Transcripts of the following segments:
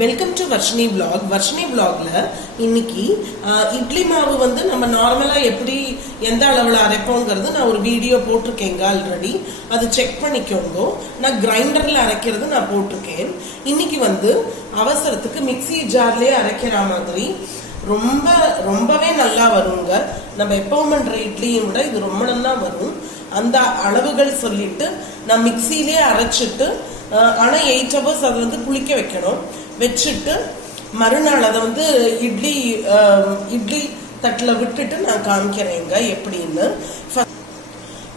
Welcome to Varshini vlog. Varshini vlogல இன்னைக்கு இட்லி மாவு வந்து நம்ம நார்மலா எப்படி எந்த அளவில் அரைப்போங்கிறது நான் ஒரு வீடியோ போட்டிருக்கேங்க ஆல்ரெடி அது செக் பண்ணிக்கோங்க. நான் கிரைண்டர்ல அரைக்கிறது நான் போட்டிருக்கேன். இன்னைக்கு வந்து அவசரத்துக்கு மிக்ஸி ஜார்லயே அரைக்கிற மாதிரி ரொம்ப ரொம்பவே நல்லா வருங்க. நம்ம எப்பவும் பண்ற இட்லியும் விட இது ரொம்ப நல்லா வரும். அந்த அளவுகள் சொல்லிட்டு நான் மிக்சிலே அரைச்சிட்டு ஆனால் எயிட் ஹவர்ஸ் அதை வந்து புளிக்க வைக்கணும். வச்சுட்டு மறுநாள் அதை வந்து இட்லி ஆஹ், இட்லி தட்டில் விட்டுட்டு நான் காமிக்கிறேங்க. எப்படின்னு?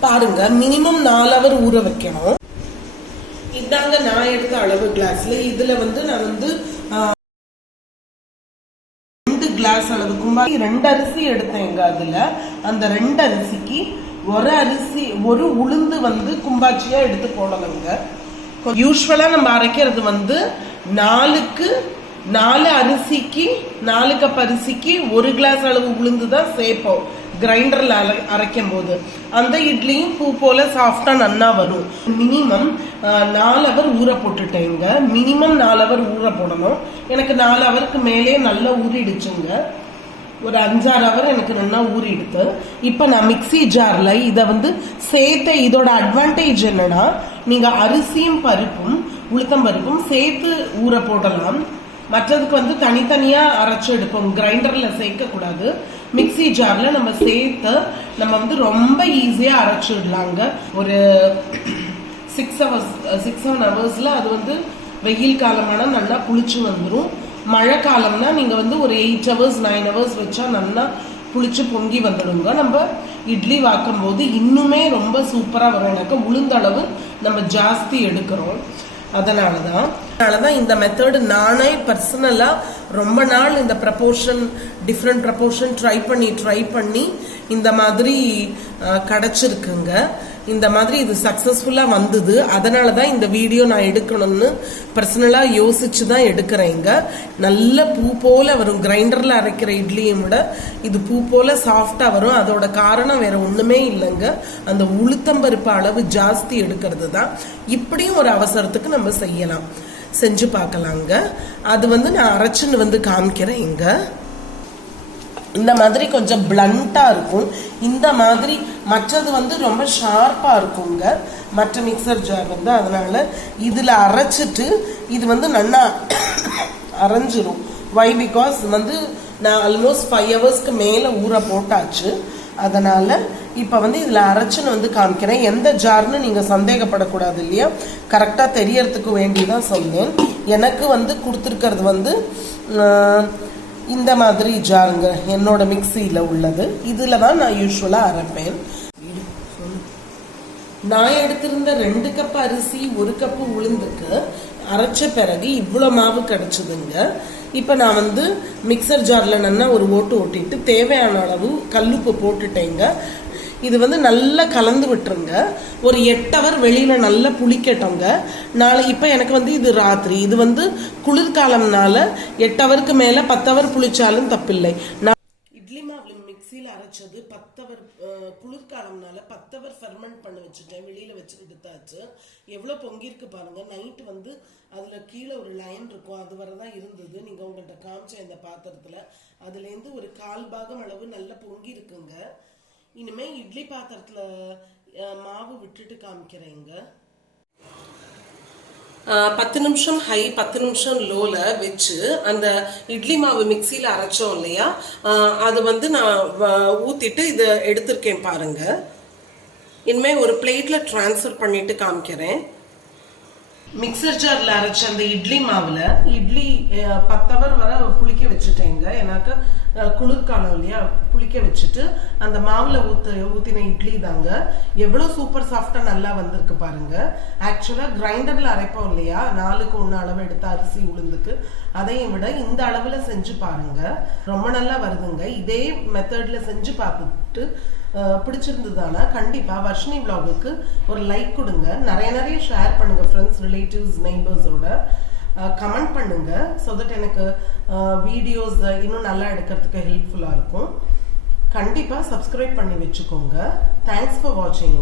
பாருங்க மினிமம் நாலு அவர் ஊற வைக்கணும். இதாங்க நான் எடுத்த அளவு கிளாஸ்ல இதுல வந்து நான் வந்து ஆஹ், ரெண்டு கிளாஸ் அளவு கும்பாய் ரெண்டு அரிசி எடுத்தேங்க அதுல. அந்த ரெண்டு அரிசிக்கு ஒரு அரிசி ஒரு உளுந்து வந்து கும்பாச்சியா எடுத்து போடணுங்க. யூஸ்வலா நம்ம அரைக்கிறது வந்து நாலுக்கு நாலு அரிசிக்கு நாலு கப் அரிசிக்கு ஒரு கிளாஸ் அளவு உளுந்து தான் சேர்ப்போம். கிரைண்டர்ல அரைக்கும் போது அந்த இட்லியும் பூ போல சாஃப்டா நன்னா வரும். மினிமம் நாலு அவர் ஊற போட்டுட்டேங்க மினிமம் நாலு அவர் ஊற போடணும். எனக்கு நாலு அவருக்கு மேலே நல்லா ஊறிடுச்சுங்க. ஒரு அஞ்சாறு அவர் எனக்கு நல்லா ஊறிடுது இப்போ நான் மிக்ஸி ஜார்ல இதை வந்து சேர்த்த இதோட அட்வான்டேஜ் என்னன்னா நீங்க அரிசியும் பருப்பும் உளுத்தம் பருப்பும் சேர்த்து ஊற போடலாம். மற்றதுக்கு வந்து தனித்தனியா அரைச்சு எடுப்போம். கிரைண்டர்ல சேர்க்க கூடாது மிக்ஸி ஜார்ல நம்ம சேர்த்து நம்ம வந்து ரொம்ப ஈஸியா அரைச்சிடலாங்க ஒரு சிக்ஸ் ஹவர்ஸ் சிக்ஸ் செவன் ஹவர்ஸ்ல அது வந்து வெயில் காலமான நல்லா புளிச்சு வந்துடும் மழை காலம்னா நீங்க வந்து ஒரு எயிட் ஹவர்ஸ் நைன் ஹவர்ஸ் வச்சா நல்லா புளிச்சு பொங்கி வந்துடுங்க நம்ம இட்லி வாக்கும் போது இன்னுமே ரொம்ப சூப்பரா வரும். எனக்கு உளுந்தளவு நம்ம ஜாஸ்தி எடுக்கிறோம். அதனால தான் அதனால தான் இந்த மெத்தடு நானே பர்சனலாக ரொம்ப நாள் இந்த ப்ரப்போர்ஷன் டிஃப்ரெண்ட் ப்ரப்போர்ஷன் ட்ரை பண்ணி ட்ரை பண்ணி இந்த மாதிரி கிடச்சிருக்குங்க கிடைச்சிருக்குங்க. இந்த மாதிரி இது சக்ஸஸ்ஃபுல்லாக வந்தது. அதனால தான் இந்த வீடியோ நான் எடுக்கணும்னு பர்சனலாக யோசிச்சு தான் எடுக்கிறேங்க நல்ல பூ போல வரும். கிரைண்டரில் அரைக்கிற இட்லியும் விட இது பூ போல சாஃப்டாக வரும். அதோட காரணம் வேறு ஒன்றுமே இல்லைங்க. அந்த உளுத்தம்பருப்பு அளவு ஜாஸ்தி எடுக்கிறது தான் இப்படியும் ஒரு அவசரத்துக்கு நம்ம செய்யலாம். செஞ்சு பார்க்கலாங்க. அது வந்து நான் அரைச்சின்னு வந்து காமிக்கிறேன் இங்கே. இந்த மாதிரி கொஞ்சம் பிளண்டா இருக்கும். இந்த மாதிரி மற்றது வந்து ரொம்ப ஷார்ப்பாக இருக்குங்க. மற்ற மிக்சர் ஜார் வந்து அதனால் இதில் அரைச்சிட்டு இது வந்து நல்லா அரைஞ்சிரும். வை பிகாஸ் வந்து நான் ஆல்மோஸ்ட் ஃபைவ் ஹவர்ஸ்க்கு மேலே ஊற போட்டாச்சு. அதனால் இப்போ வந்து இதில் அரைச்சுன்னு வந்து காமிக்கிறேன். எந்த ஜார்னு நீங்கள் சந்தேகப்படக்கூடாது இல்லையா? கரெக்டாக தெரியறதுக்கு வேண்டி தான் சொன்னேன். எனக்கு வந்து கொடுத்துருக்கிறது வந்து இந்த மாதிரி ஜாருங்க என்னோட மிக்சியில் உள்ளது. இதில் தான் நான் யூஸ்வலாக அரைப்பேன். நான் எடுத்திருந்த ரெண்டு கப் அரிசி ஒரு கப்பு உளுந்துக்கு அரைச்ச பிறகு இவ்வளோ மாவு கிடச்சிதுங்க. இப்போ நான் வந்து மிக்சர் ஜாரில் நல்லா ஒரு ஓட்டு ஓட்டிட்டு தேவையான அளவு கல்லுப்பு போட்டுட்டேங்க. இது வந்து நல்லா கலந்து விட்டுருங்க. ஒரு எட்டு ஹவர் வெளியில் நல்லா புளிக்கட்டோங்க. நாளை இப்போ எனக்கு வந்து இது ராத்திரி. இது வந்து குளிர்காலம்னால எட்டு ஹவருக்கு மேலே பத்து ஹவர் புளிச்சாலும் தப்பில்லை. நான் இட்லி மாவுல மிக்சியில் அரைச்சது பத்தவர் குளிர்காலம்னால பத்தவர் ஃபெர்மெண்ட் பண்ணி வச்சுட்டேன். வெளியில் வச்சு எடுத்தாச்சு. எவ்வளோ பொங்கியிருக்கு பாருங்கள் நைட்டு வந்து அதில் கீழே ஒரு லைன் இருக்கும். அது வரை தான் இருந்தது. நீங்கள் உங்கள்கிட்ட காமிச்ச இந்த பாத்திரத்தில். அதுலேருந்து ஒரு கால் பாகம் அளவு நல்லா பொங்கி இருக்குங்க இனிமே இட்லி பாத்திரத்துல மாவு விட்டுட்டு காமிக்கிறேங்க. பத்து நிமிஷம் ஹை பத்து நிமிஷம் லோவில் வச்சு அந்த இட்லி மாவு மிக்சியில் அரைச்சோம் இல்லையா? அது வந்து நான் ஊற்றிட்டு இதை எடுத்திருக்கேன் பாருங்கள் இனிமேல் ஒரு பிளேட்டில் ட்ரான்ஸ்ஃபர் பண்ணிவிட்டு காமிக்கிறேன். மிக்சர் ஜாரில் அரைச்ச அந்த இட்லி மாவில் இட்லி பத்தவர் பத்து புளிக்க வச்சுட்டேங்க. ஏன்னாக்கா குளிர்காலம் இல்லையா? புளிக்க வச்சுட்டு அந்த மாவில் ஊத்து ஊற்றின இட்லி தாங்க. எவ்வளோ சூப்பர் சாஃப்டாக நல்லா வந்திருக்கு பாருங்க. ஆக்சுவலாக கிரைண்டரில் அரைப்போம் இல்லையா? நாலுக்கு ஒன்று அளவு எடுத்து அரிசி உளுந்துக்கு. அதையும் விட இந்த அளவில் செஞ்சு பாருங்க. ரொம்ப நல்லா வருதுங்க. இதே மெத்தடில் செஞ்சு பார்த்துட்டு அஹ் கண்டிப்பாக வர்ஷினி vlogக்கு ஒரு லைக் கொடுங்க. நிறைய நிறைய ஷேர் பண்ணுங்க ஃப்ரெண்ட்ஸ் ரிலேட்டிவ்ஸ் நெய்பர்ஸோட கமெண்ட் பண்ணுங்க ஸோ தட் எனக்கு வீடியோஸ் இன்னும் நல்லா எடுக்கிறதுக்கு ஹெல்ப்ஃபுல்லாக இருக்கும். கண்டிப்பாக சப்ஸ்கிரைப் பண்ணி வச்சுக்கோங்க. தேங்க்ஸ் ஃபார் வாட்சிங்